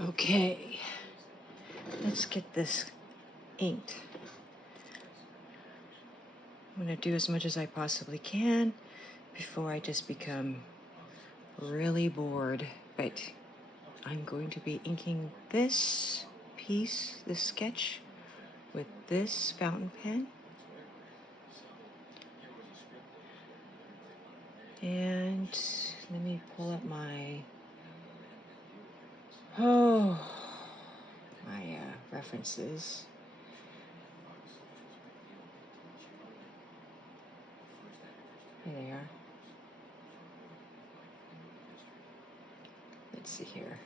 Okay, let's get this inked. I'm going to do as much as I possibly can before I just become really bored. But I'm going to be inking this piece, this sketch, with this fountain pen. And let me pull up my references. Here they are. Let's see here.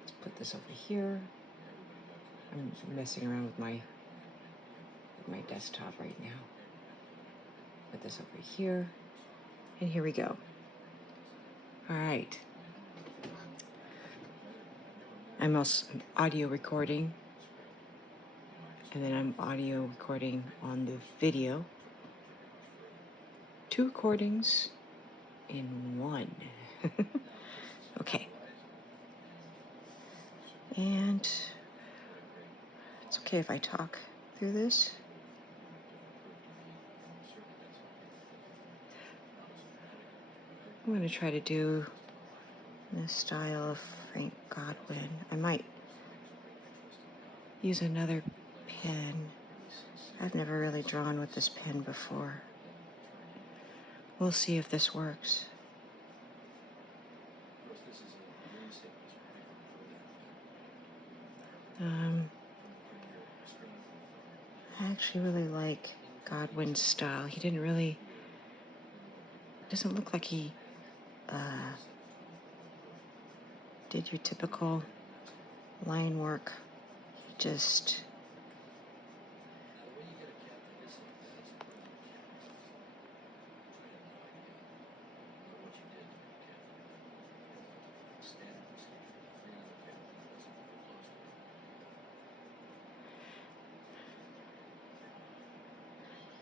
Let's put this over here. I'm messing around with my desktop right now. Put this over here. And here we go. All right. I'm also audio recording. And then I'm audio recording on the video. 2 recordings in one. Okay. And it's okay if I talk through this. I'm going to try to do this style of Frank Godwin. I might use another pen. I've never really drawn with this pen before. We'll see if this works. I actually really like Godwin's style. He doesn't look like he did your typical line work. Just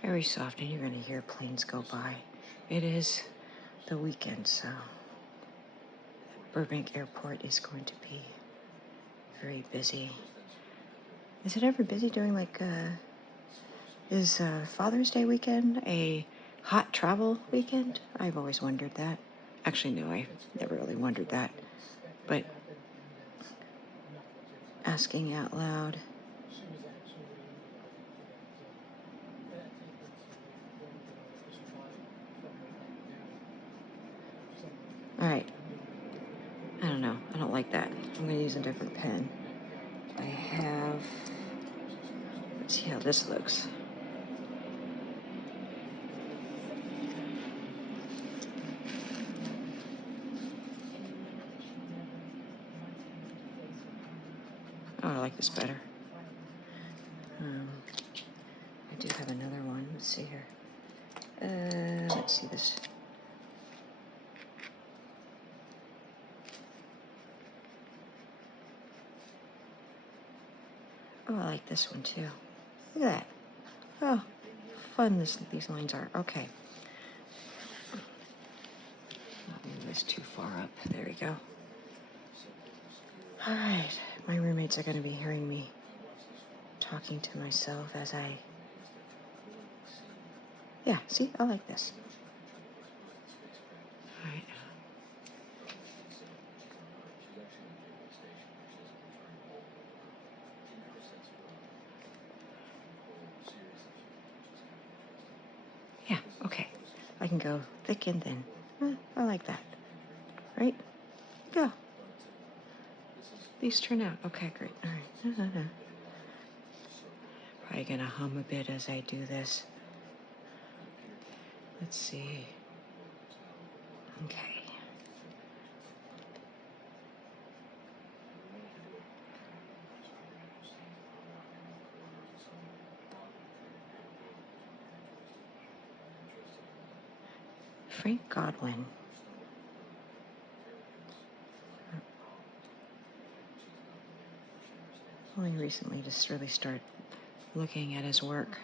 very soft, and you're going to hear planes go by. It is the weekend, so Burbank Airport is going to be very busy. Is it ever busy during is Father's Day weekend a hot travel weekend? I've always wondered that. Actually, no, I never really wondered that. But asking out loud. All right. I don't know. I don't like that. I'm going to use a different pen. Let's see how this looks. Oh, I like this better. I do have another one. Let's see here. Let's see this. Oh, I like this one too. Look at that. Oh, fun these lines are. Okay. Not move this too far up. There we go. All right. My roommates are going to be hearing me talking to myself as I... Yeah, see? I like this. All right. Yeah, okay. I can go thick and thin. I like that. Right? Yeah. These turn out. Okay, great. All right. Probably gonna hum a bit as I do this. Let's see. Okay. Frank Godwin. Only recently just really started looking at his work.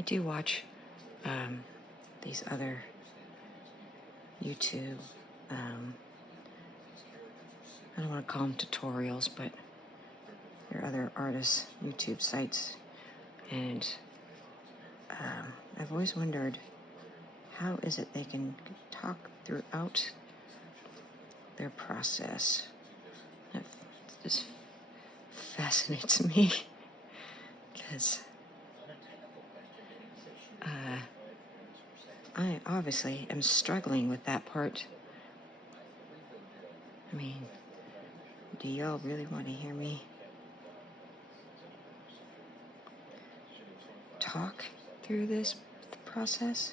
I do watch these other YouTube, I don't want to call them tutorials, but there are other artists' YouTube sites, and I've always wondered, how is it they can talk throughout their process? That just fascinates me, because I obviously am struggling with that part. I mean, do y'all really want to hear me talk through this process?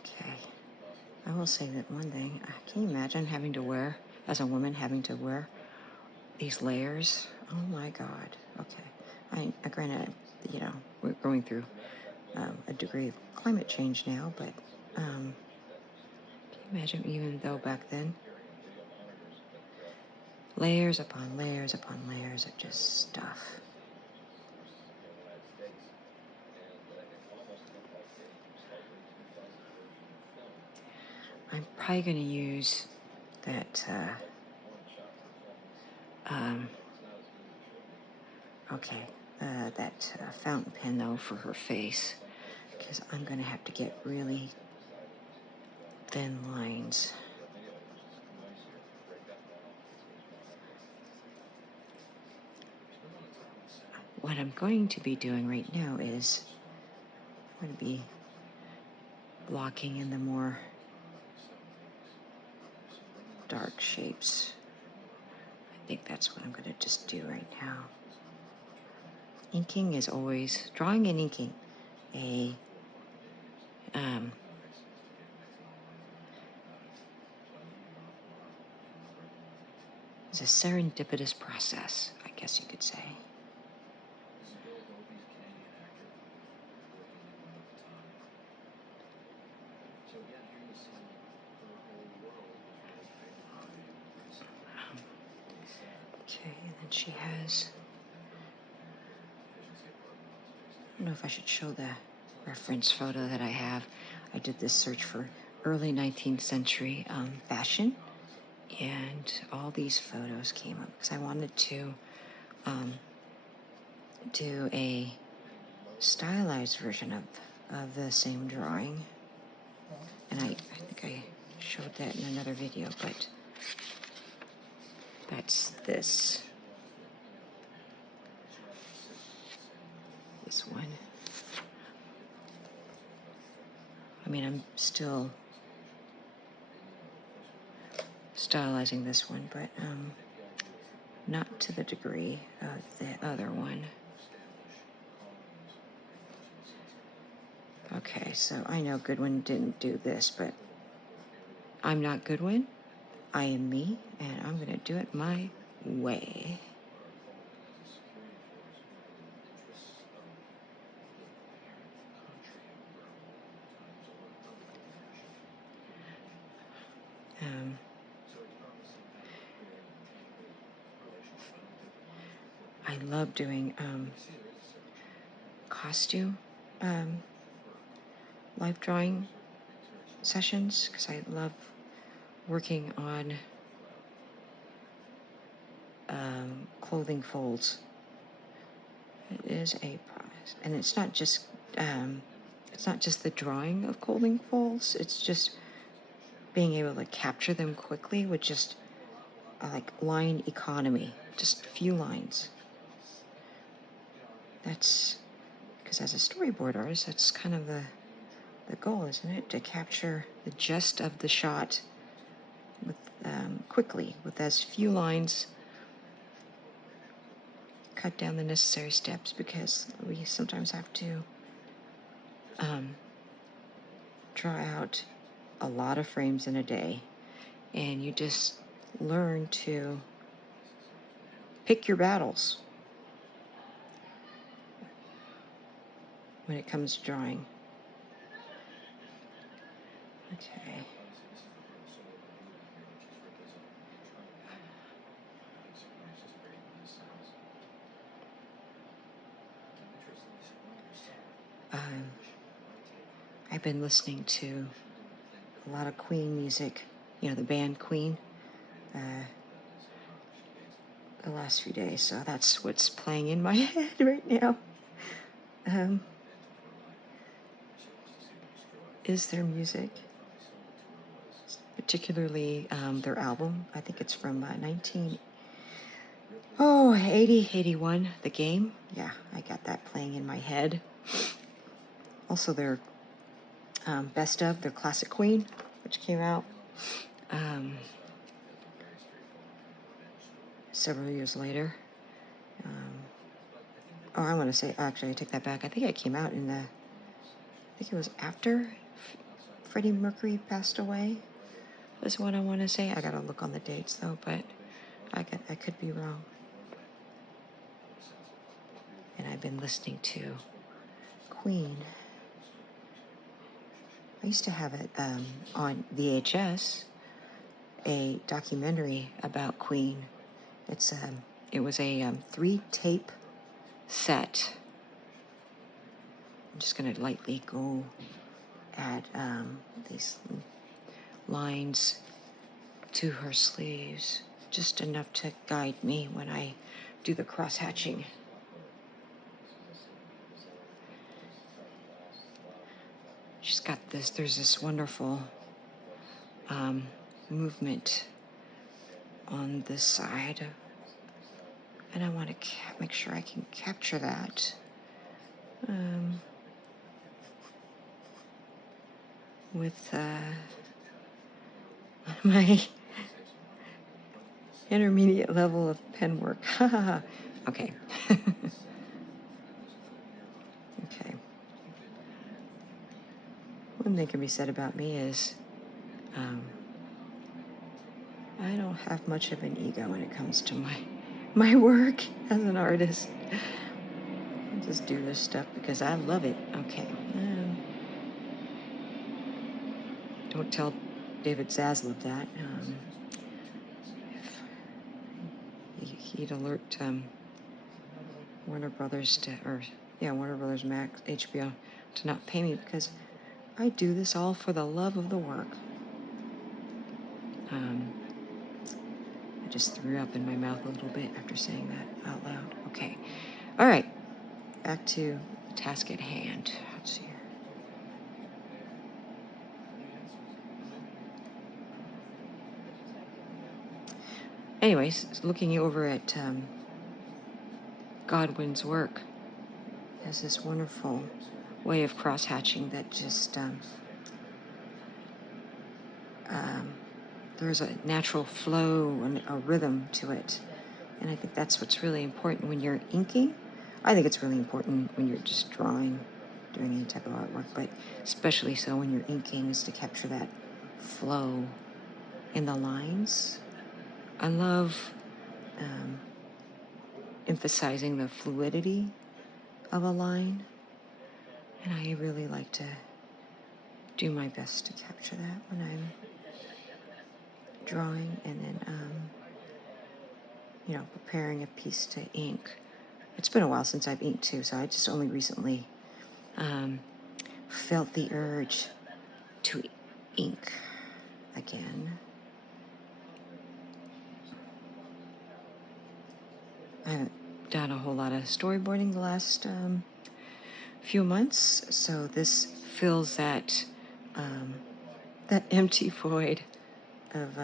Okay. I will say that one thing. Can you imagine having to wear, as a woman, having to wear these layers? Oh my God. Okay. Granted, we're going through a degree of climate change now, but can you imagine, even though back then, layers upon layers upon layers of just stuff. I'm probably going to use that, that fountain pen, though, for her face, because I'm going to have to get really thin lines. What I'm going to be doing right now is I'm going to be blocking in the more dark shapes. I think that's what I'm going to just do right now. Inking is always, drawing and inking, is a serendipitous process, I guess you could say. Okay, and then she has, I don't know if I should show the reference photo that I have. I did this search for early 19th century fashion, and all these photos came up because I wanted to do a stylized version of the same drawing. And I think I showed that in another video, but that's this one. I mean, I'm still stylizing this one, but not to the degree of the other one. Okay, so I know Goodwin didn't do this, but I'm not Goodwin. I am me, and I'm going to do it my way. I love doing costume live drawing sessions because I love working on clothing folds. It is a process, and it's not just the drawing of clothing folds. It's just being able to capture them quickly with just like line economy, just a few lines. That's because as a storyboard artist, that's kind of the goal, isn't it? To capture the gist of the shot with quickly, with as few lines. Cut down the necessary steps because we sometimes have to draw out a lot of frames in a day, and you just learn to pick your battles when it comes to drawing. Okay. I've been listening to a lot of Queen music, you know, the band Queen, the last few days. So that's what's playing in my head right now. Is their music, particularly their album. I think it's from 81, The Game. Yeah, I got that playing in my head. Also their Best of, their Classic Queen, which came out several years later. I want to say, actually, I take that back. I think it came out I think it was after Freddie Mercury passed away. Is what I want to say. I gotta look on the dates though, but I could be wrong. And I've been listening to Queen. I used to have it on VHS, a documentary about Queen. It was a 3-tape set. I'm just gonna lightly go add these lines to her sleeves, just enough to guide me when I do the cross-hatching. She's got there's this wonderful movement on this side, and I want to make sure I can capture that. With my intermediate level of pen work. Okay. Okay. One thing can be said about me is I don't have much of an ego when it comes to my work as an artist. I just do this stuff because I love it. Okay. Don't tell David Zaslav that. He'd alert Warner Brothers Warner Brothers Max, HBO, to not pay me because I do this all for the love of the work. I just threw up in my mouth a little bit after saying that out loud. Okay. All right. Back to the task at hand. Let's see here. Anyways, looking over at Godwin's work, he has this wonderful way of cross-hatching that just there's a natural flow and a rhythm to it. And I think that's what's really important when you're inking. I think it's really important when you're just drawing, doing any type of artwork, but especially so when you're inking, is to capture that flow in the lines. I love emphasizing the fluidity of a line, and I really like to do my best to capture that when I'm drawing and then preparing a piece to ink. It's been a while since I've inked too, so I just only recently felt the urge to ink again. I haven't done a whole lot of storyboarding the last few months, so this fills that empty void of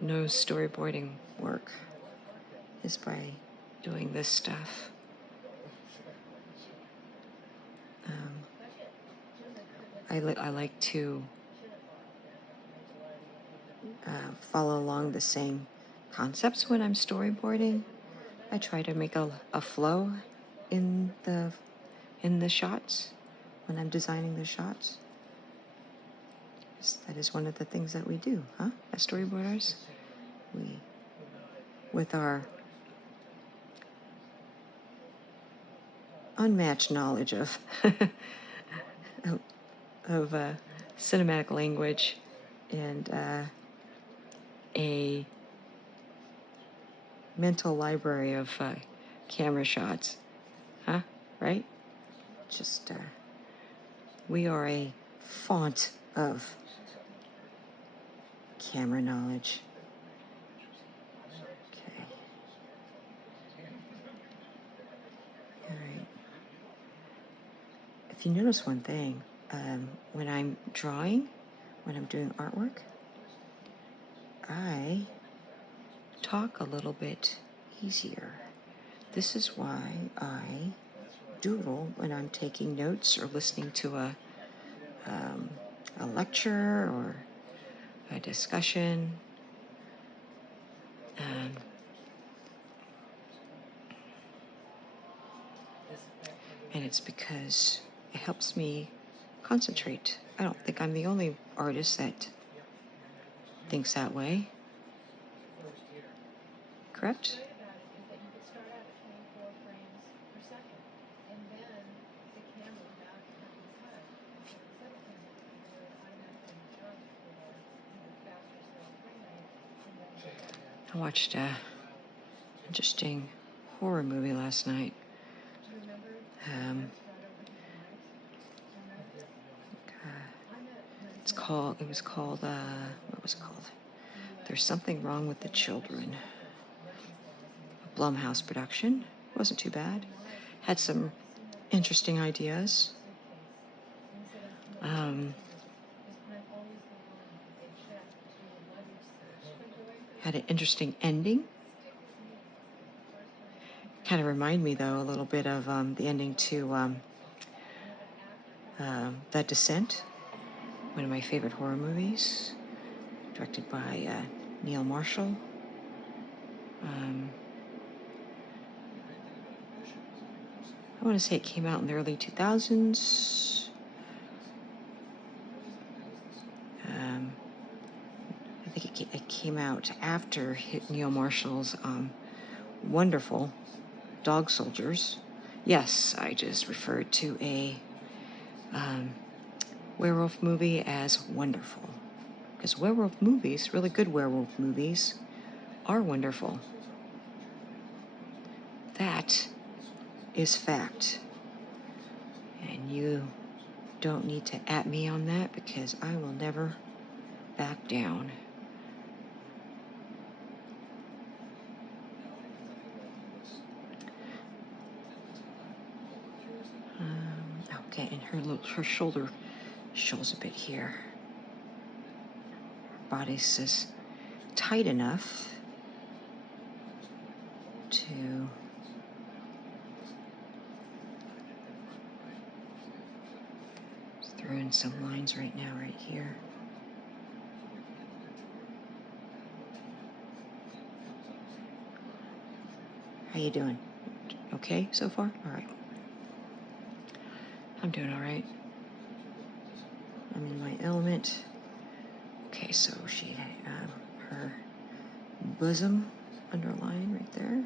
no storyboarding work, is by doing this stuff. I like to follow along the same concepts when I'm storyboarding. I try to make a flow in the shots when I'm designing the shots. That is one of the things that we do, as storyboard artists. We, with our unmatched knowledge of cinematic language and a mental library of camera shots, right? Just We are a font of camera knowledge. Okay. All right. If you notice one thing, when I'm drawing, when I'm doing artwork, I talk a little bit easier. This is why I doodle when I'm taking notes or listening to a lecture or a discussion. And it's because it helps me concentrate. I don't think I'm the only artist that thinks that way. Correct? I watched an interesting horror movie last night. It was called, what was it called? There's Something Wrong with the Children. A Blumhouse production. Wasn't too bad. Had some interesting ideas. Had an interesting ending. Kind of remind me, though, a little bit of the ending to The Descent, one of my favorite horror movies, directed by Neil Marshall. I want to say it came out in the early 2000s. I think it came out after Neil Marshall's wonderful Dog Soldiers. Yes, I just referred to a werewolf movie as wonderful. Because werewolf movies, really good werewolf movies, are wonderful. That is fact. And you don't need to at me on that because I will never back down. Okay, and her shoulder shows a bit here. Her bodice is tight enough to throw in some lines right now, right here. How you doing? Okay so far? All right. I'm doing all right. I'm in my element. Okay, so she her bosom underline right there.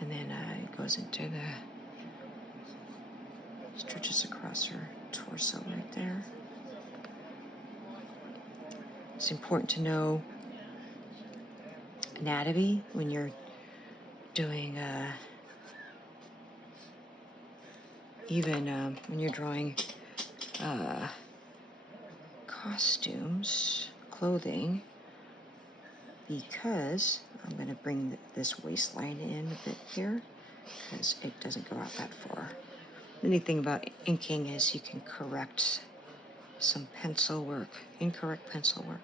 And then it goes into stretches across her torso right there. It's important to know anatomy when you're doing even when you're drawing costumes, clothing, because I'm going to bring this waistline in a bit here because it doesn't go out that far. The neat thing about inking is you can correct some pencil work, incorrect pencil work.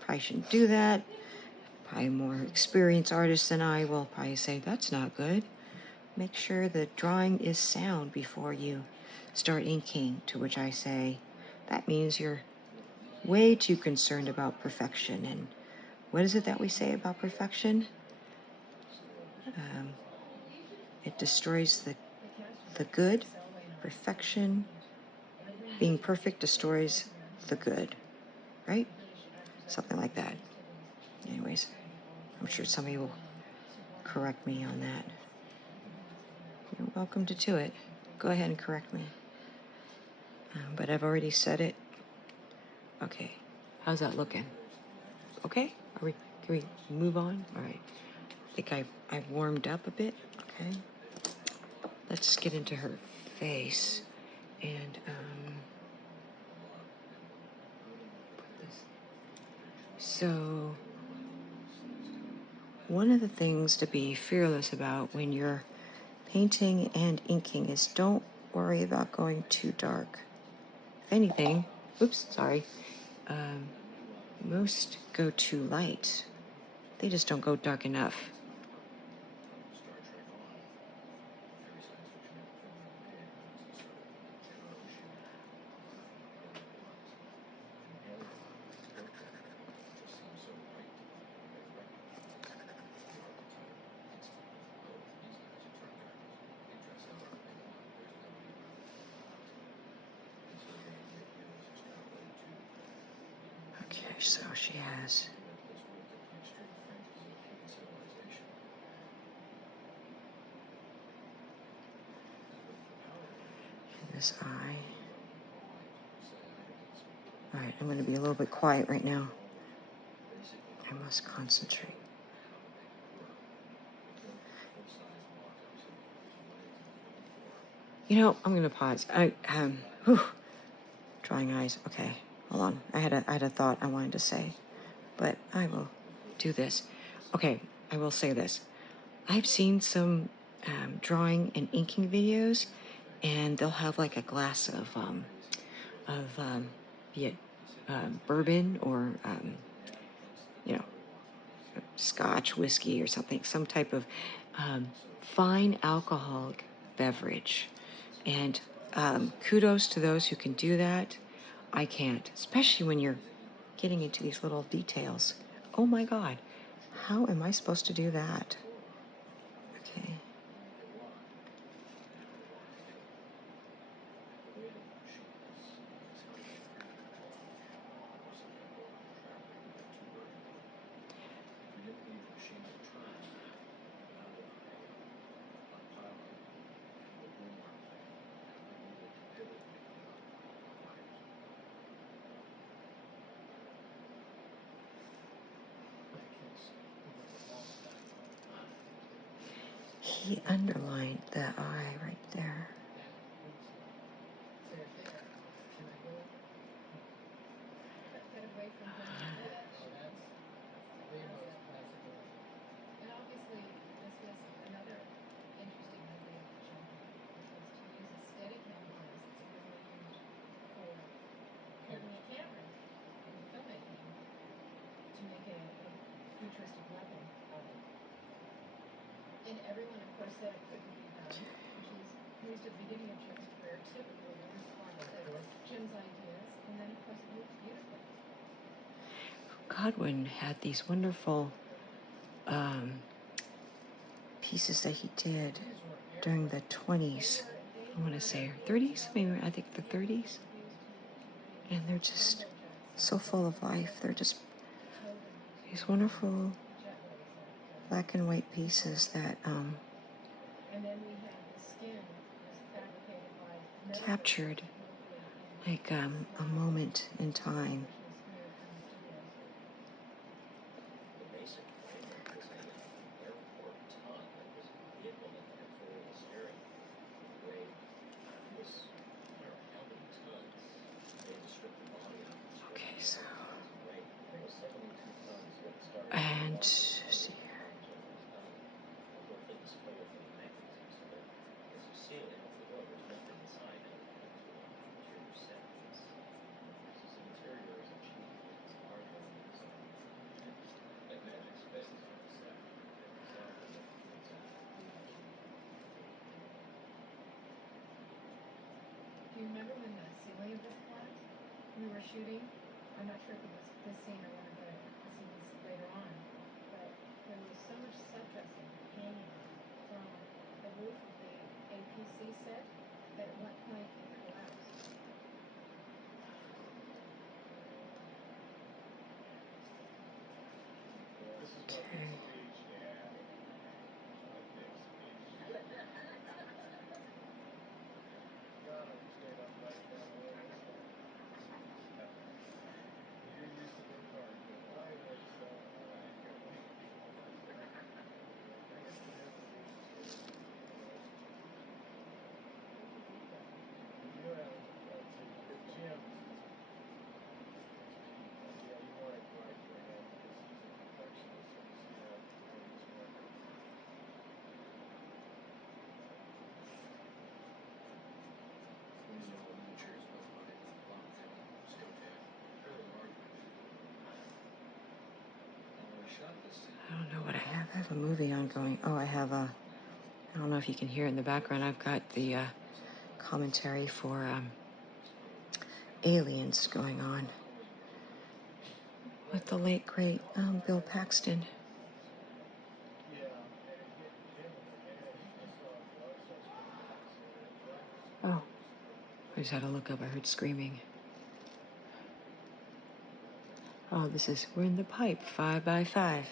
Probably shouldn't do that. Probably a more experienced artist than I will probably say that's not good. Make sure the drawing is sound before you start inking, to which I say that means you're way too concerned about perfection. And what is it that we say about perfection? It destroys the good. Perfection, being perfect destroys the good, right? Something like that. Anyways, I'm sure somebody will correct me on that. You're welcome to do it. Go ahead and correct me. But I've already said it. Okay, how's that looking? Okay, can we move on? All right. I think I've warmed up a bit. Okay. let's get into her face. And so one of the things to be fearless about when you're painting and inking is don't worry about going too dark. If anything, most go too light. They just don't go dark enough. Okay, so she has this eye. All right, I'm going to be a little bit quiet right now. I must concentrate. You know, I'm going to pause. Drawing eyes. Okay, hold on. I had a thought I wanted to say, but I will do this. Okay, I will say this. I've seen some drawing and inking videos, and they'll have like a glass of be it bourbon or scotch, whiskey, or something, some type of fine alcoholic beverage. And kudos to those who can do that. I can't, especially when you're getting into these little details. Oh my God, how am I supposed to do that? Okay. He underlined the eye right there. And everyone, of course, said it couldn't be done. She's used at the beginning of Jim's career, typically to respond to Jim's ideas, and then, of course, it moves beautifully. Godwin had these wonderful pieces that he did during the 20s. I want to say 30s, maybe I think the 30s. And they're just so full of life. They're just these wonderful black and white pieces that captured like a moment in time. Okay, so and let's see here. Do you remember when the ceiling of this collapsed? We were shooting. I'm not sure if it was this scene or one of the scenes later on, but there was so much set dressing hanging from the roof of the APC set that at one point it collapsed. Okay. I have a movie ongoing. Oh, I have a. I don't know if you can hear it in the background. I've got the commentary for Aliens going on with the late great Bill Paxton. Oh, I just had to look up. I heard screaming. Oh, we're in the pipe, 5 by 5.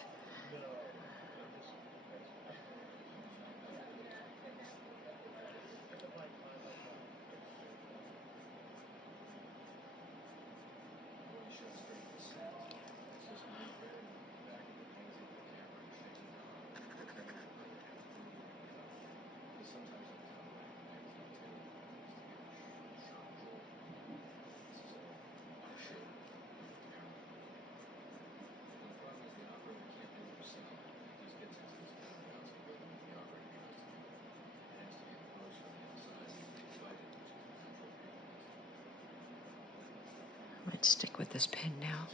I might stick with this pen now.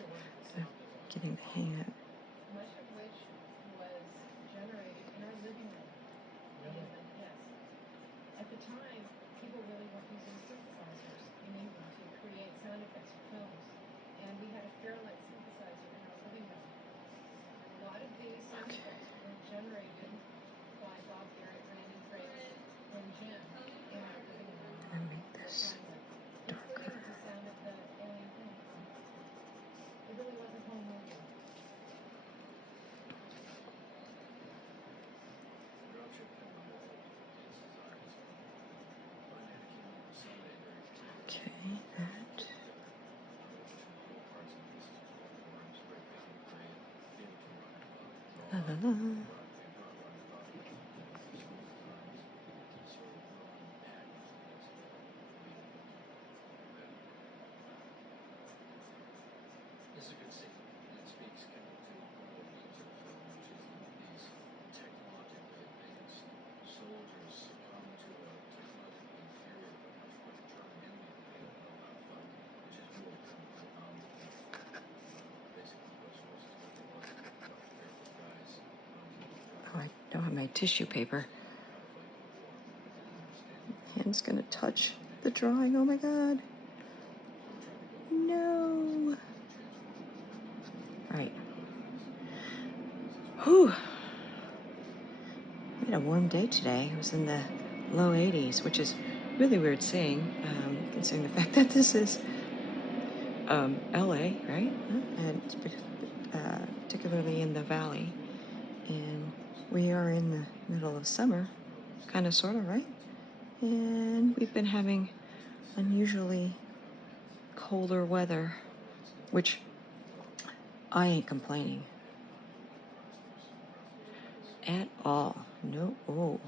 I'm getting the hang of it. Much of which was generated in our living room. Yes. At the time, people really weren't using synthesizers in England to create sound effects for films. And we had a Fairlight synthesizer in our living room. A lot of these sound effects were generated by Bob Garrett, Randy Craig, and Jim in our living room. I'm gonna make this darker. Where did the sound of the alien thing from? It really wasn't home movie. Okay, that. La la la. This is a good scene. It speaks kind of to one of the themes of the film, which is these technologically advanced soldiers succumb to a technologically inferior but much more determined enemy that they don't know how to fight, which is really kind of basically those forces what they want to careful guys. Oh, I don't have my tissue paper. Hand's gonna touch the drawing. Oh my god. No. Right. Whew. We had a warm day today. It was in the low 80s, which is really weird seeing, considering the fact that this is LA, right? And it's particularly in the valley. And we are in the middle of summer, kind of, sort of, right? And we've been having unusually colder weather, which I ain't complaining at all. No. Oh.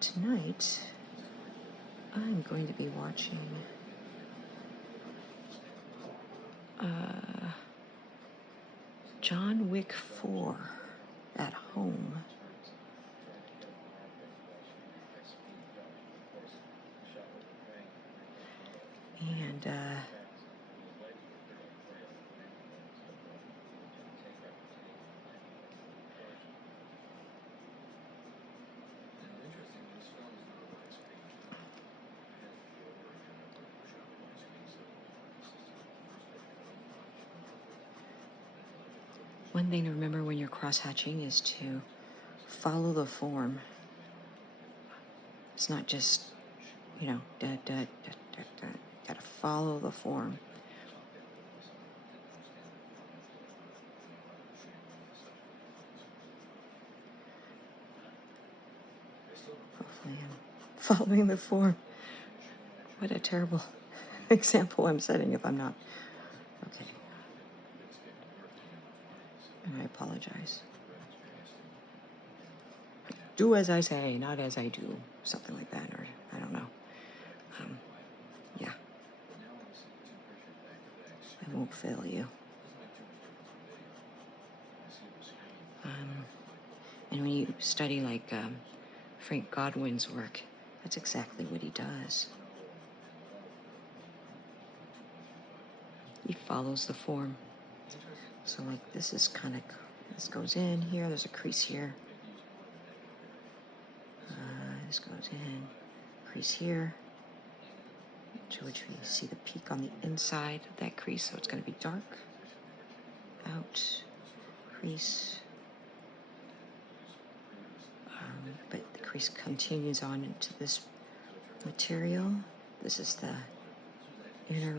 Tonight, I'm going to be watching John Wick 4 at home. And one thing to remember when you're cross-hatching is to follow the form. It's not just, gotta follow the form. Hopefully I'm following the form. What a terrible example I'm setting if I'm not. Okay. And I apologize. Do as I say, not as I do. Something like that, or I don't know. Yeah. I won't fail you. And when you study like Frank Godwin's work, that's exactly what he does. follows the form. So like this is kind of, this goes in here, there's a crease here. This goes in, crease here, to which we see the peak on the inside of that crease, so it's going to be dark. Out, crease. But the crease continues on into this material. This is the inner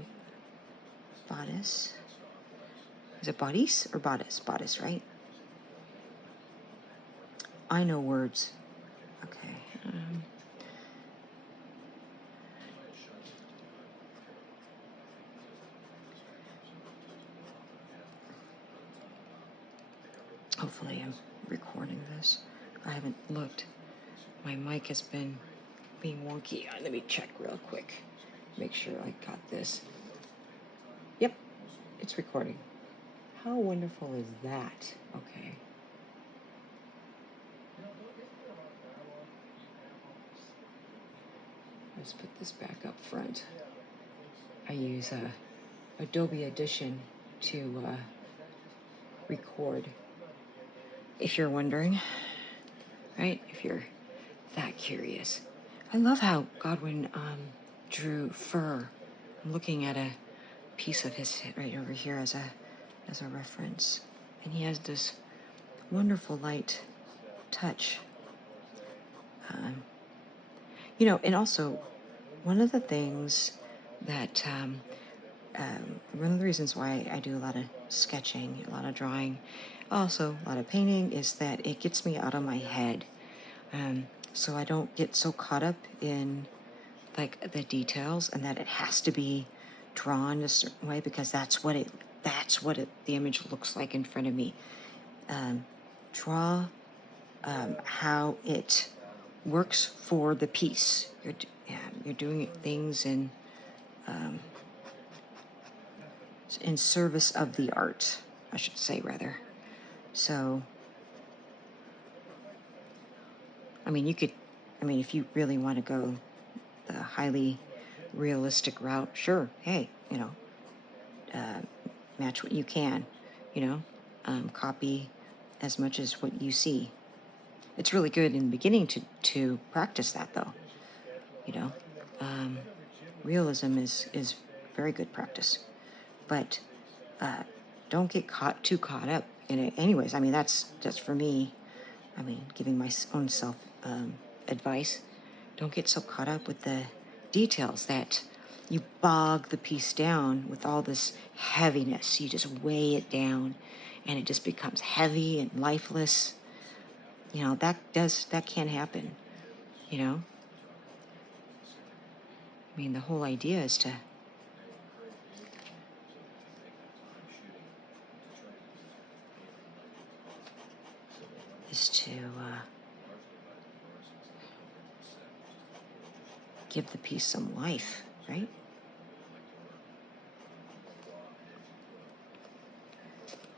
bodice. Is it bodice or bodice? Bodice, right? I know words. Okay. Hopefully I'm recording this. I haven't looked. My mic has been being wonky. Let me check real quick. Make sure I got this. Yep, it's recording. How wonderful is that? Okay. Let's put this back up front. I use Adobe Audition to record. If you're wondering, right? If you're that curious. I love how Godwin drew fur. I'm looking at a piece of his right over here as a reference. And he has this wonderful light touch. You know, and also one of the things that one of the reasons why I do a lot of sketching, a lot of drawing, also a lot of painting, is that it gets me out of my head. So I don't get so caught up in like the details and that it has to be drawn a certain way, because that's what the image looks like in front of me. Draw how it works for the piece. You're doing things in service of the art, I should say, rather. So, I mean, if you really want to go the highly realistic route, sure, hey, match what you can, copy as much as what you see. It's really good in the beginning to practice that, though. Realism is very good practice, but don't get too caught up in it. Anyways, I mean, that's just for me. I mean, giving my own self advice. Don't get so caught up with the details that you bog the piece down with all this heaviness. You just weigh it down, and it just becomes heavy and lifeless. That can happen. I mean, the whole idea is to give the piece some life, right?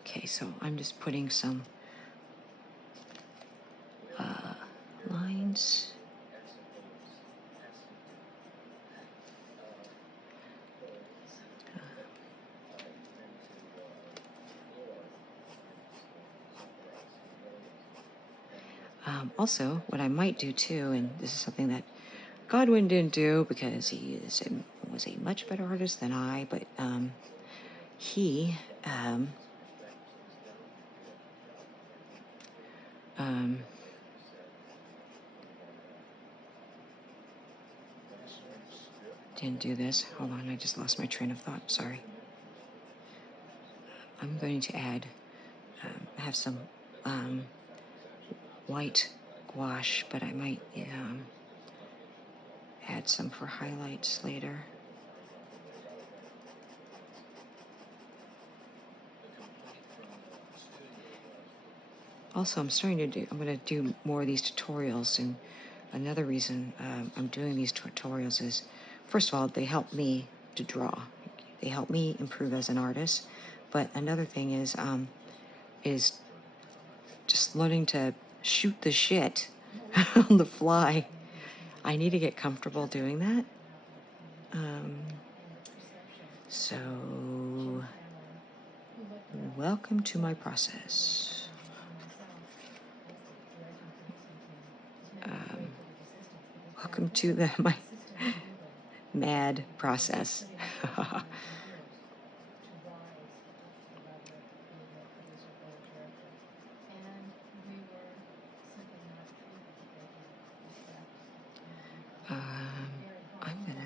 Okay, so I'm just putting some lines. Also, what I might do too, and this is something that Godwin didn't do because he was a much better artist than I, but he didn't do this. Hold on, I just lost my train of thought. Sorry. I'm going to add, have some white gouache, but I might add some for highlights later. Also, I'm going to do more of these tutorials, and another reason I'm doing these tutorials is, first of all, they help me to draw. They help me improve as an artist. But another thing is just learning to shoot the shit on the fly. I need to get comfortable doing that. So, welcome to my process. Welcome to my mad process. I'm gonna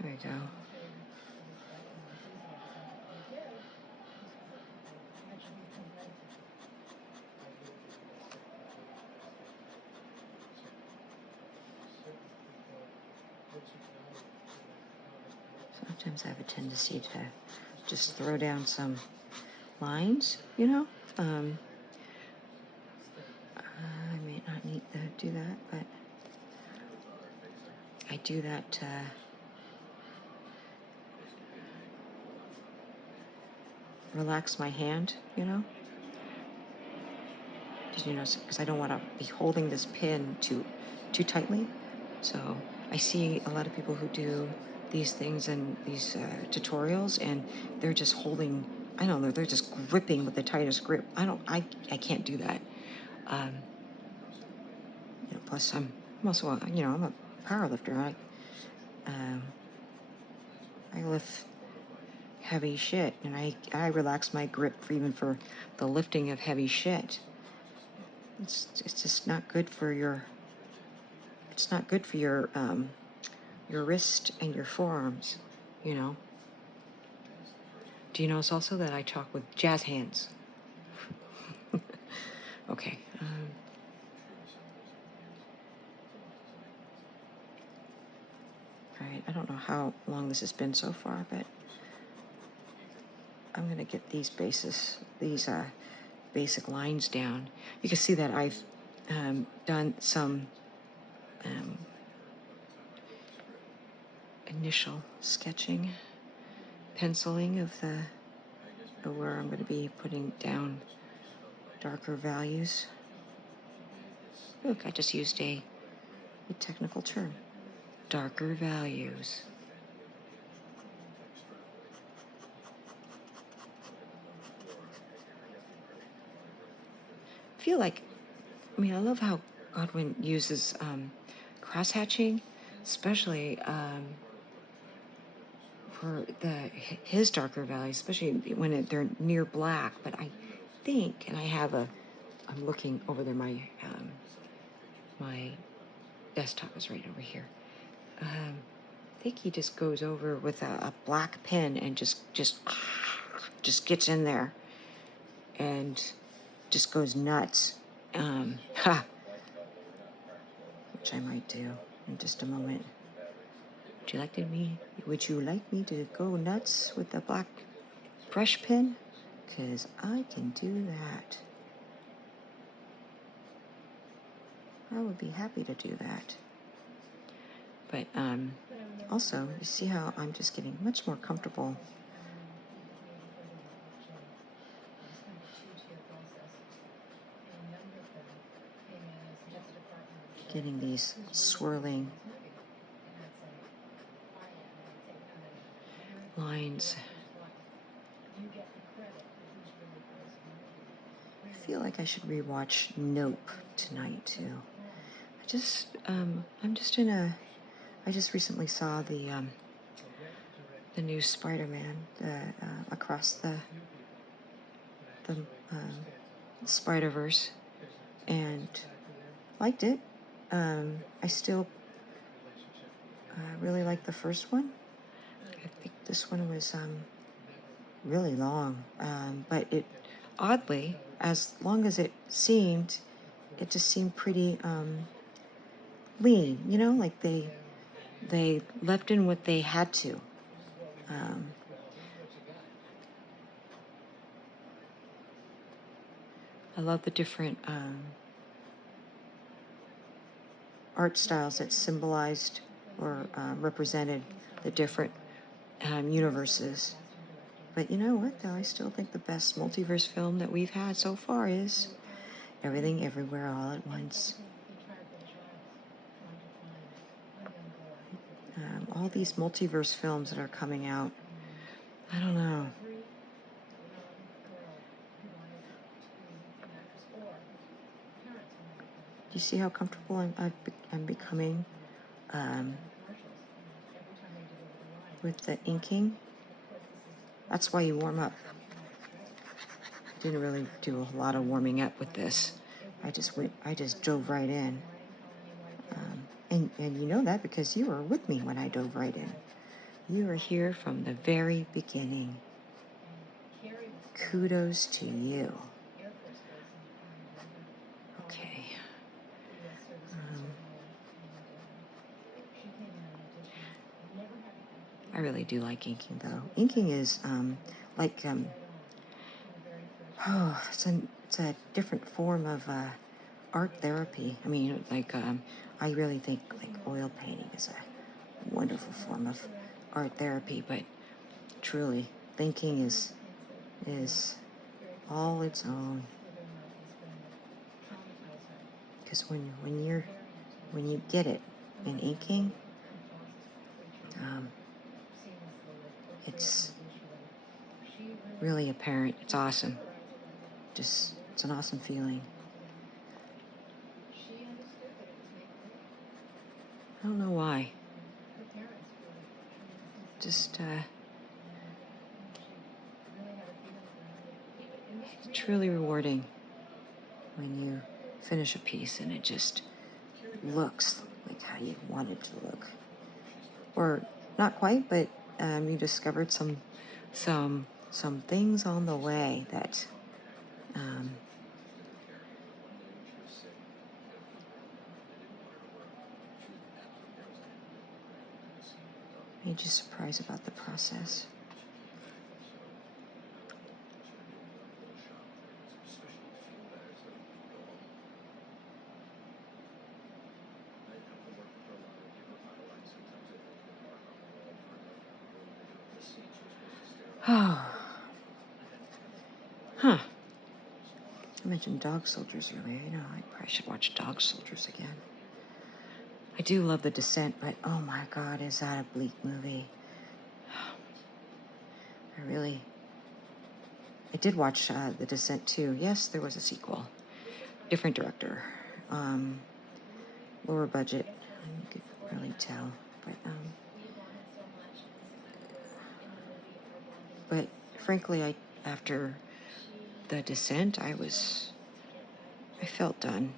there we go. Sometimes I have a tendency to just throw down some lines, you know. I may not need to do that, but I do that to relax my hand, you know. Did you notice? Because I don't want to be holding this pin too tightly. So I see a lot of people who do these things and these tutorials, and they're just holding. I don't know. They're just gripping with the tightest grip. I can't do that. You know, plus I'm also I'm a power lifter. I lift heavy shit, and I relax my grip for the lifting of heavy shit. It's just not good for your. It's not good for your wrist and your forearms, you know. Do you notice also that I talk with jazz hands? Okay. All right. I don't know how long this has been so far, but I'm gonna get these basic lines down. You can see that I've done some initial sketching, penciling of where I'm going to be putting down darker values. Look, I just used a technical term. Darker values. I feel like, I love how Godwin uses cross-hatching, especially for his darker values, especially when they're near black. But I think, and I'm looking over there, my desktop is right over here. I think he just goes over with a black pen and just gets in there and just goes nuts. Which I might do in just a moment. Would you like me to go nuts with the black brush pen? Because I can do that. I would be happy to do that. But also, you see how I'm just getting much more comfortable getting these swirling lines. I feel like I should rewatch Nope tonight too. I just recently saw the new Spider-Man, across the Spider-Verse, and liked it. I still really like the first one. I think this one was really long, but it oddly, as long as it just seemed pretty lean. You know, like they left in what they had to. I love the different art styles that symbolized or represented the different universes. But you know what, though? I still think the best multiverse film that we've had so far is Everything Everywhere All at Once. All these multiverse films that are coming out, I don't know. Do you see how comfortable I'm becoming with the inking? That's why you warm up. I didn't really do a lot of warming up with this. I just dove right in. And you know that because you were with me when I dove right in. You were here from the very beginning. Kudos to you. Okay. I really do like inking, though. Inking is it's a different form of art therapy. I mean, I really think like oil painting is a wonderful form of art therapy, but truly, thinking is all its own. Because when you get it in inking, it's really apparent. It's awesome. It's an awesome feeling. I don't know why. Just it's truly rewarding when you finish a piece and it just looks like how you want it to look, or not quite, but you discovered some things on the way that made you surprised about the process. Oh. Huh. I mentioned Dog Soldiers earlier. You know, I probably should watch Dog Soldiers again. I do love The Descent, but oh my God, is that a bleak movie? I did watch The Descent too. Yes, there was a sequel. Different director. Lower budget. You could really tell. But frankly, after The Descent, I felt done.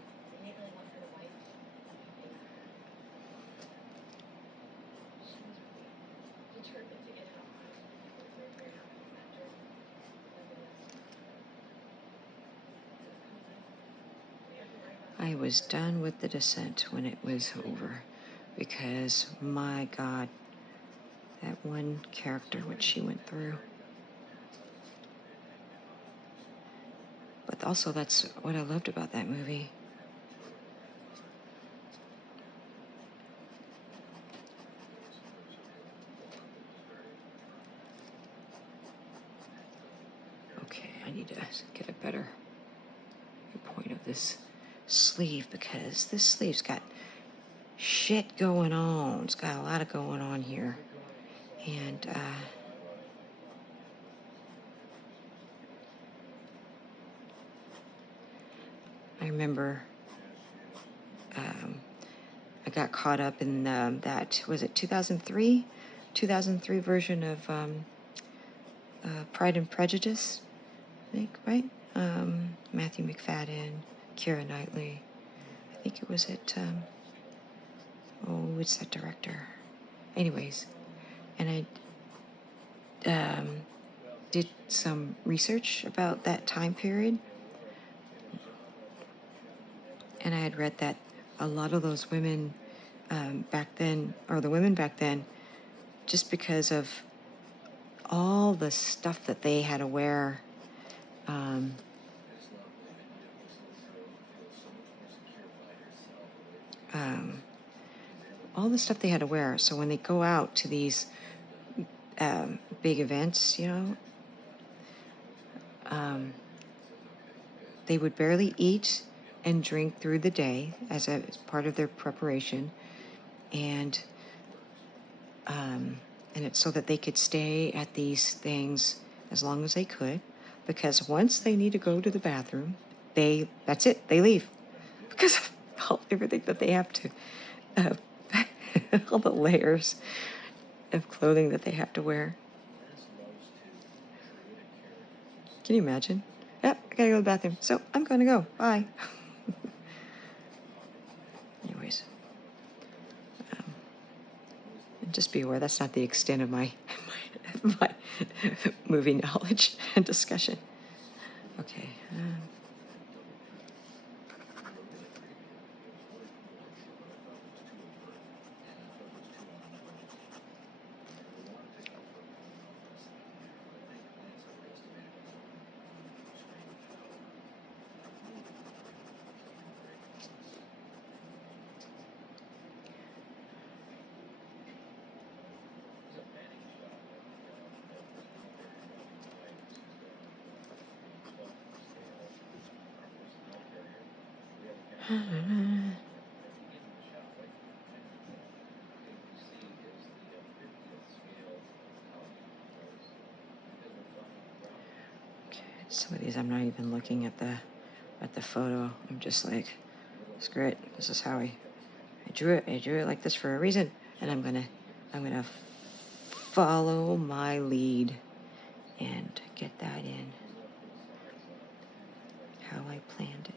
I was done with The Descent when it was over, because my God, that one character, what she went through. But also, that's what I loved about that movie. Okay, I need to get a better point of this sleeve, because this sleeve's got shit going on. It's got a lot of going on here. And I remember I got caught up in that, was it 2003 version of Pride and Prejudice, I think, right? Matthew McFadden, Keira Knightley. I think it was it's that director. Anyways, and I did some research about that time period, and I had read that a lot of those women back then, or the women back then, just because of all the stuff that they had to wear, all the stuff they had to wear. So when they go out to these big events, they would barely eat and drink through the day as part of their preparation, and it's so that they could stay at these things as long as they could, because once they need to go to the bathroom, that's it, they leave, because of everything that they have to, all the layers of clothing that they have to wear. Can you imagine? Yep, I gotta go to the bathroom, so I'm gonna go. Bye. Anyways, just be aware that's not the extent of my my movie knowledge and discussion. Okay. Some of these I'm not even looking at the photo. I'm just like, screw it. This is how I drew it. I drew it like this for a reason, and I'm gonna follow my lead and get that in how I planned it.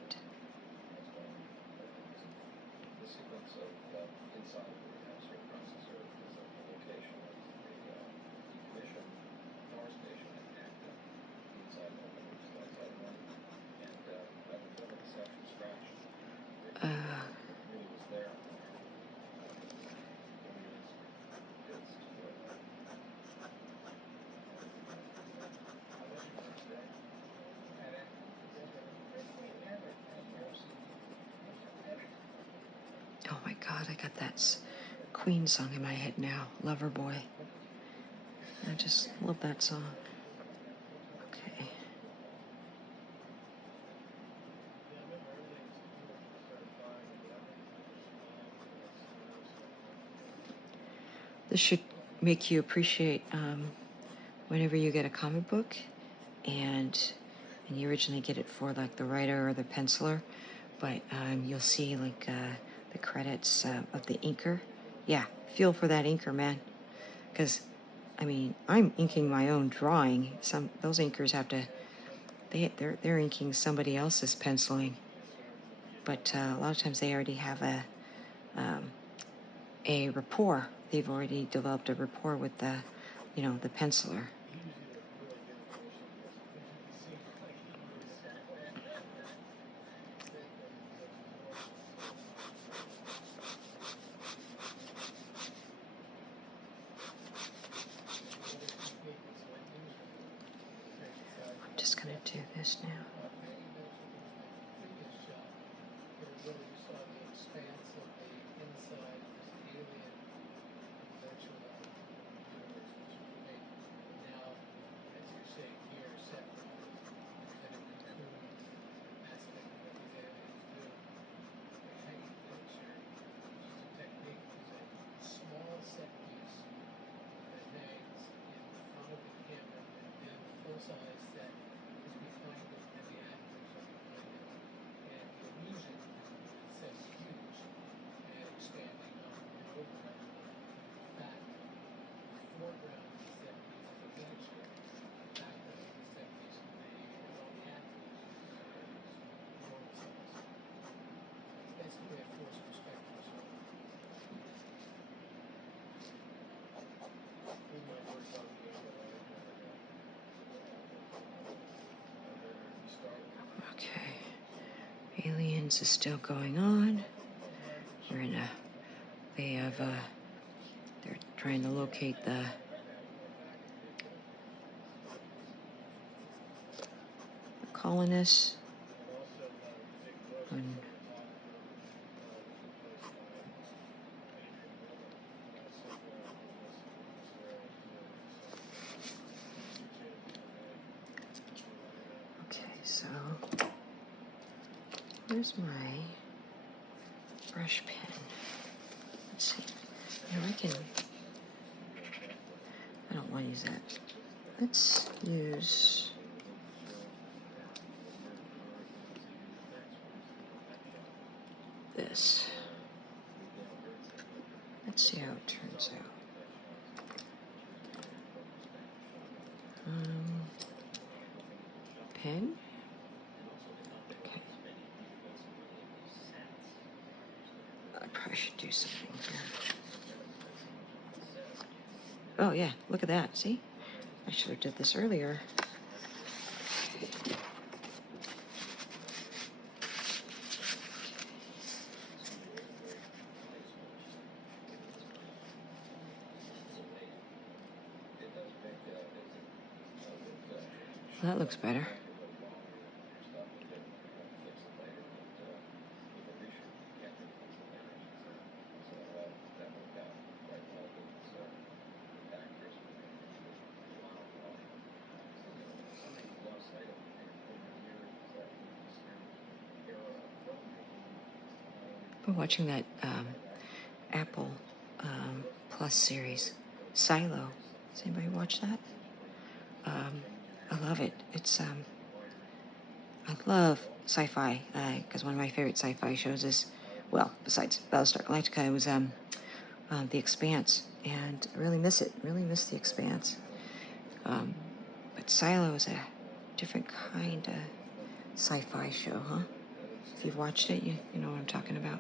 Oh my God, I got that Queen song in my head now, Lover Boy. I just love that song. Okay. This should make you appreciate whenever you get a comic book and you originally get it for like the writer or the penciler, but you'll see like the credits of the inker. Yeah, feel for that inker, man, because I mean, I'm inking my own drawing. Those inkers have to, they're inking somebody else's penciling, but a lot of times they already have a rapport. They've already developed a rapport with the penciler. I'm just gonna do this now. Okay, Aliens is still going on. We're in they're trying to locate the colonists. Where's my brush pen? Let's see. I don't want to use that. Let's use this. Let's see how it turns out. Pen? Okay. I probably should do something here. Oh yeah, look at that, see? I should have did this earlier. Well, that looks better. Been watching that Apple Plus series, Silo. Does anybody watch that? I love it. It's I love sci-fi because one of my favorite sci-fi shows is, well, besides Battlestar Galactica, it was The Expanse, and I really miss it. Really miss The Expanse. But Silo is a different kind of sci-fi show, huh? If you've watched it, you know what I'm talking about.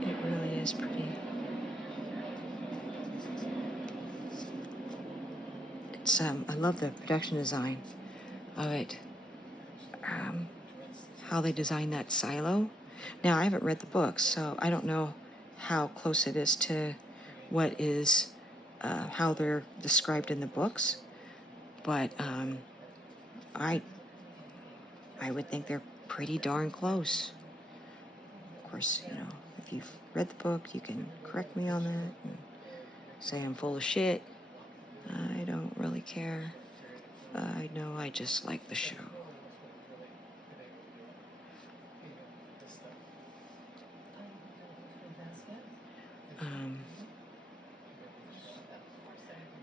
It really is pretty. It's I love the production design of it. How they designed that silo. Now I haven't read the books, so I don't know how close it is to what is how they're described in the books, but I would think they're pretty darn close. Of course, you know, if you've read the book, you can correct me on that and say I'm full of shit. I don't really care. I know I just like the show.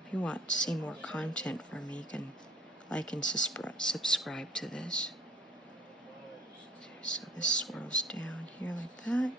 If you want to see more content from me, you can like and subscribe to this. Okay, so this swirls down here like that.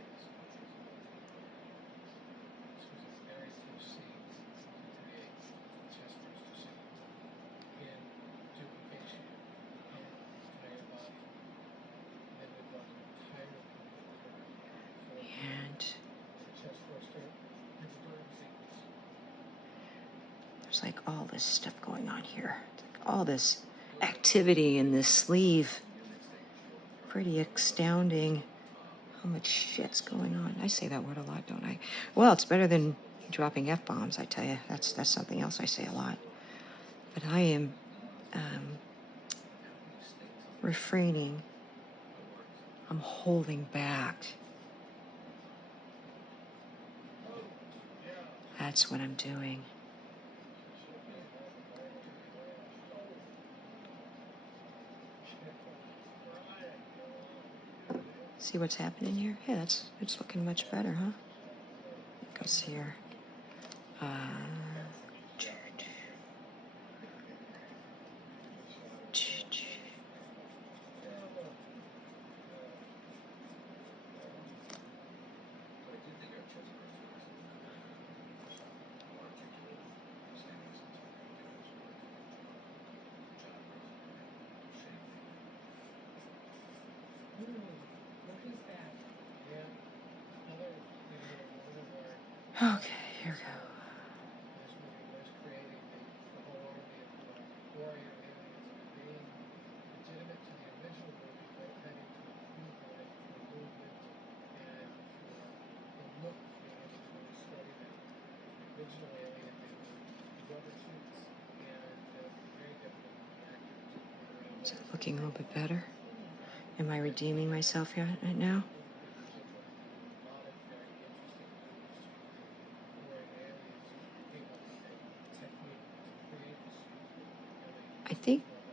There's like all this stuff going on here. Like all this activity in this sleeve. Pretty astounding how much shit's going on. I say that word a lot, don't I? Well, it's better than dropping F-bombs, I tell you. That's something else I say a lot. But I am refraining. I'm holding back. That's what I'm doing. See what's happening here? Yeah, it's looking much better, huh? It goes here. Okay, here we go. Is it looking a little bit better? Am I redeeming myself here right now?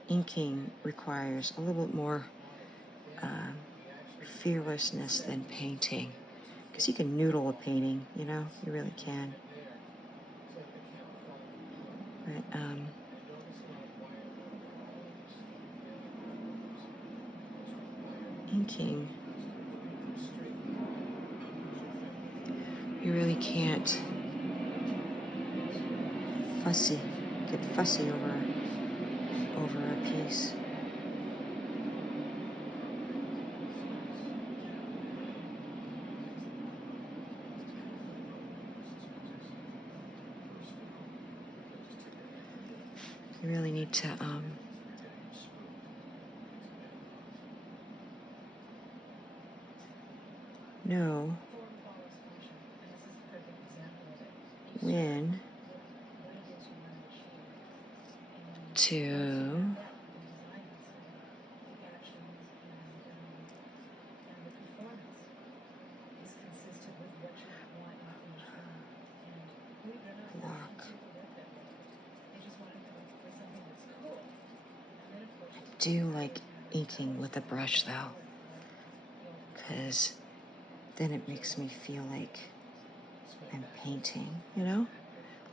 inking requires a little bit more fearlessness than painting. Because you can noodle a painting, you know, you really can. But, inking, you really can't get fussy over a piece. You really need to know when to block. I do like inking with a brush though, because then it makes me feel like I'm painting, you know?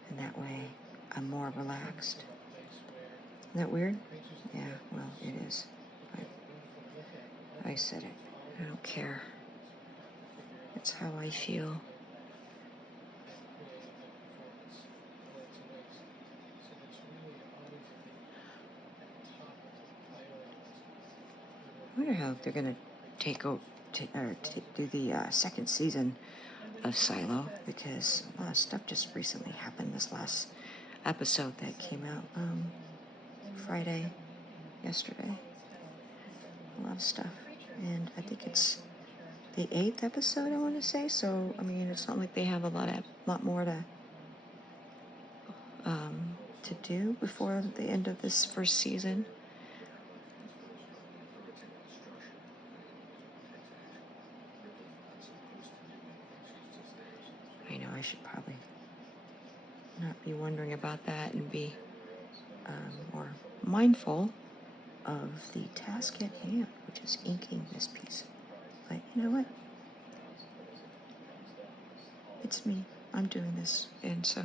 And that way I'm more relaxed. Isn't that weird? Yeah, well, it is. But I said it. I don't care. It's how I feel. I wonder how they're going to do the second season of Silo, because a lot of stuff just recently happened this last episode that came out yesterday. A lot of stuff. And I think it's the 8th episode, I want to say. So, I mean, it's not like they have a lot more to do before the end of this first season. I know I should probably not be wondering about that and be more mindful of the task at hand, which is inking this piece. But you know what? It's me. I'm doing this. And so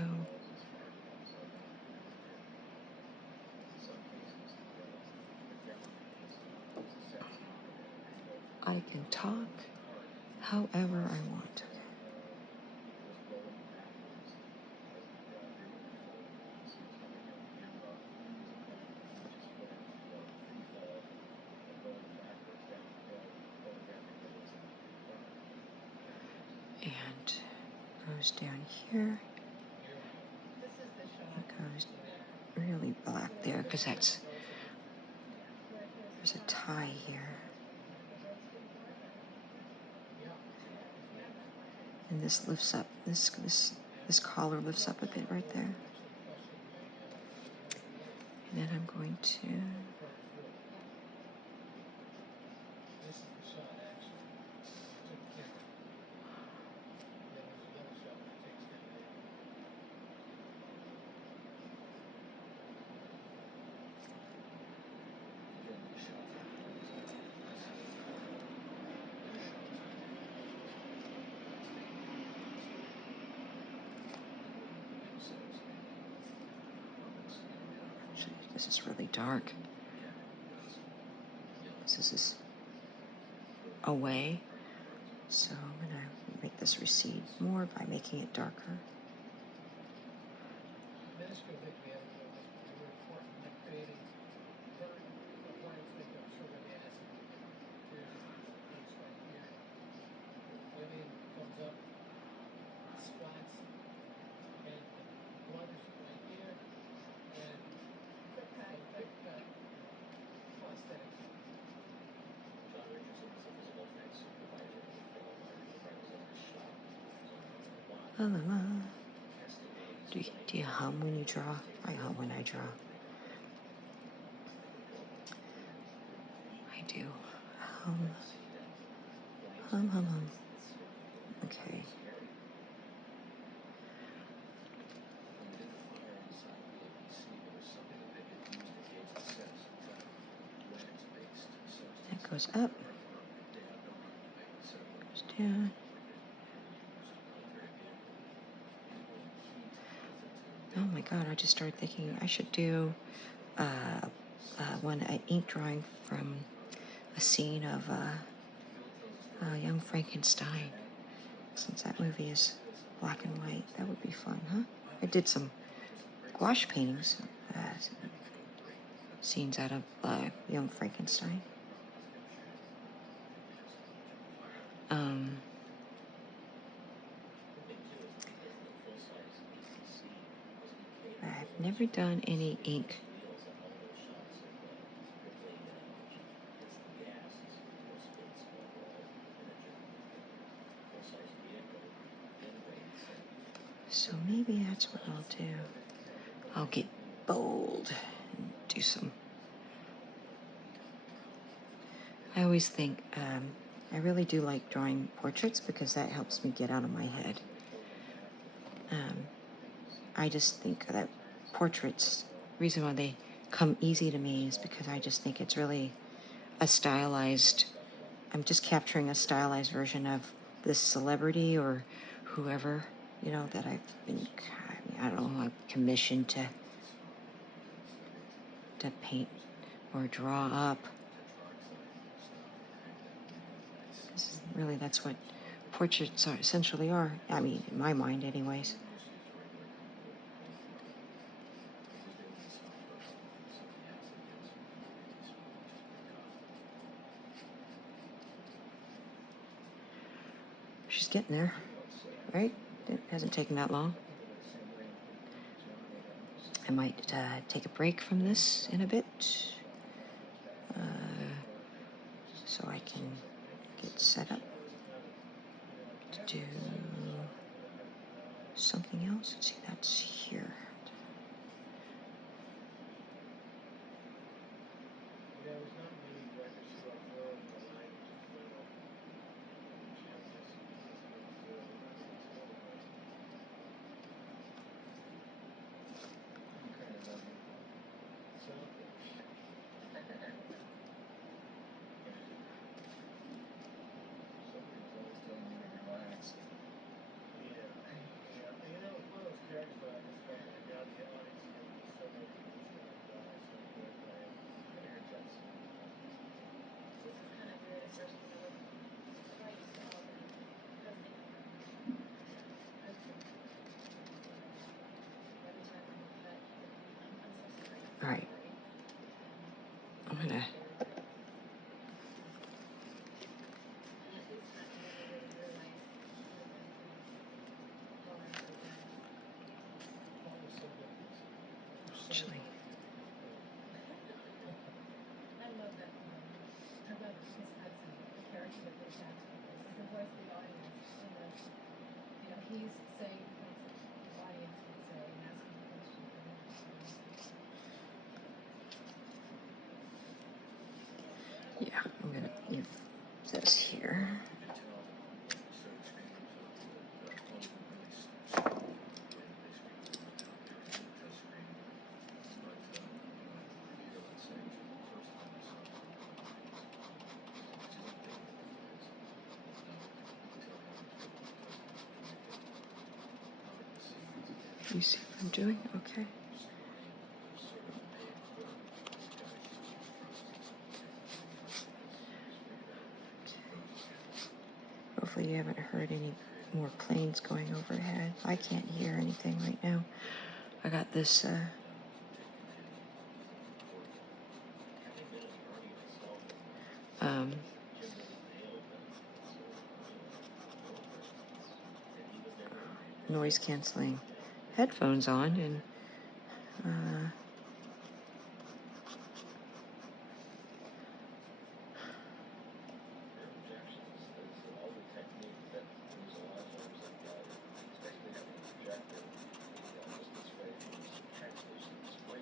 I can talk however I want. And goes down here. It goes really black there because there's a tie here. And this lifts up, this collar lifts up a bit right there. And then I'm going to this is really dark. This is away. So I'm going to make this recede more by making it darker. La, la, la. Do you hum when you draw? I hum when I draw. I do. Hum. Hum, hum, hum. Okay. goes up, goes down. Oh my God, I just started thinking I should do an ink drawing from a scene of Young Frankenstein. Since that movie is black and white, that would be fun, huh? I did some gouache paintings, scenes out of Young Frankenstein. I've never done any ink. So maybe that's what I'll do. I'll get bold and do some. I always think I really do like drawing portraits because that helps me get out of my head. I just think that portraits, reason why they come easy to me is because I just think it's really a stylized, I'm just capturing a stylized version of this celebrity or whoever, you know, that I've been, I don't know, like commissioned to paint or draw up. Really, that's what portraits are essentially are. I mean, in my mind, anyways. She's getting there, right? It hasn't taken that long. I might take a break from this in a bit, so I can get set up to do something else. Let's see, that's here. All right, I'm gonna actually. I love that one. I love Miss Hudson, the character that they cast. He's the voice of the audience. And the, you know, he's saying things that the audience would say and asking questions. Yeah, I'm gonna leave this here. You see what I'm doing? Okay. Hopefully you haven't heard any more planes going overhead. I can't hear anything right now. I got this noise canceling headphones on, and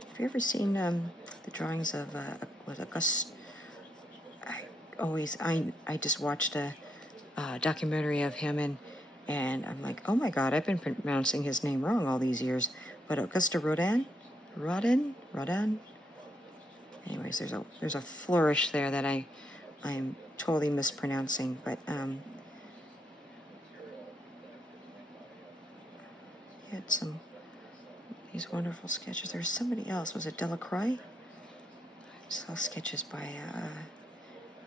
have you ever seen the drawings of with August? I just watched a documentary of him, and I'm like, oh my God, I've been pronouncing his name wrong all these years. But Augusta Rodin. Anyways, there's a flourish there that I I'm totally mispronouncing, but he had some these wonderful sketches. There's somebody else. Was it Delacroix? I saw sketches by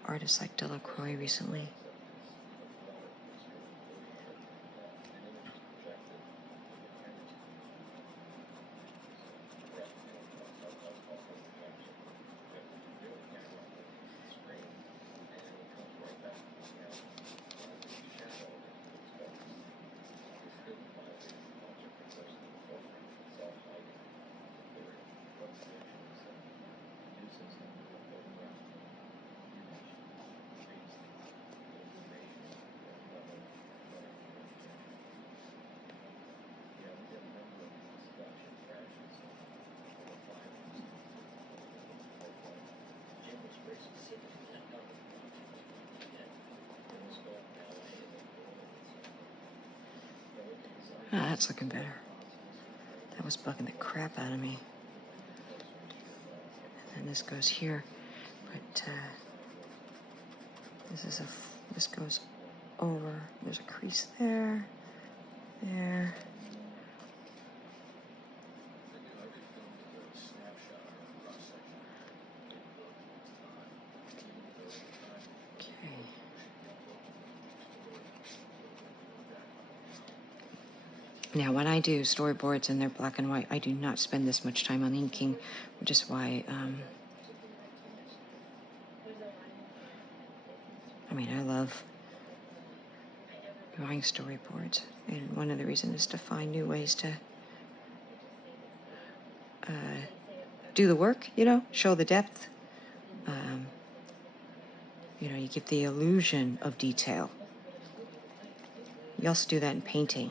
artists like Delacroix recently. Ah, that's looking better. That was bugging the crap out of me. And then this goes here, but this goes over. There's a crease there, there. Now, when I do storyboards and they're black and white, I do not spend this much time on inking, which is why, I love drawing storyboards. And one of the reasons is to find new ways to do the work, show the depth. You give the illusion of detail. You also do that in painting.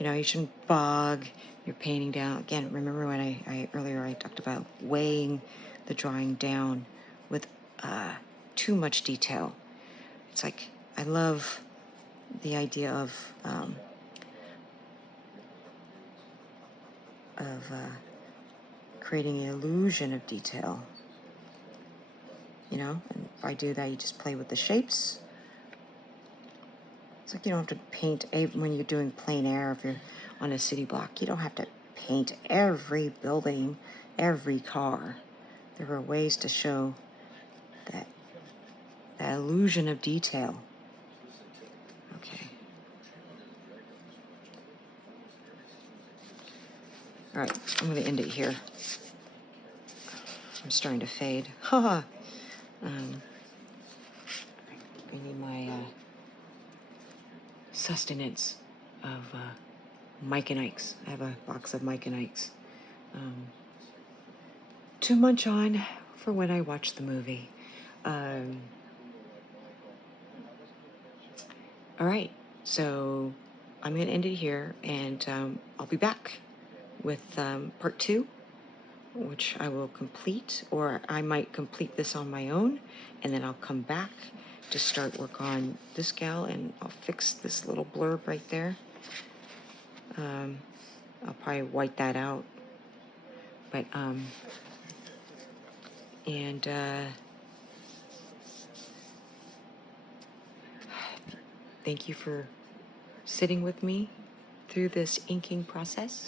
You shouldn't bog your painting down. Again, remember when I earlier talked about weighing the drawing down with too much detail. It's like, I love the idea of creating an illusion of detail. And if I do that, you just play with the shapes. It's like you don't have to paint when you're doing plein air. If you're on a city block, you don't have to paint every building, every car. There are ways to show that illusion of detail. Okay. All right, I'm going to end it here. I'm starting to fade. Haha. I need my sustenance of Mike and Ike's. I have a box of Mike and Ike's to munch on for when I watch the movie. All right, so I'm going to end it here, and I'll be back with part 2, which I will complete, or I might complete this on my own, and then I'll come back to start work on this gal, and I'll fix this little blurb right there. I'll probably white that out, but thank you for sitting with me through this inking process,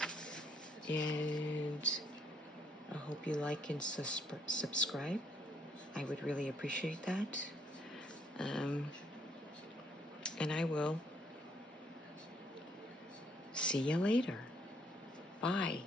and I hope you like and subscribe. I would really appreciate that. And I will see you later. Bye.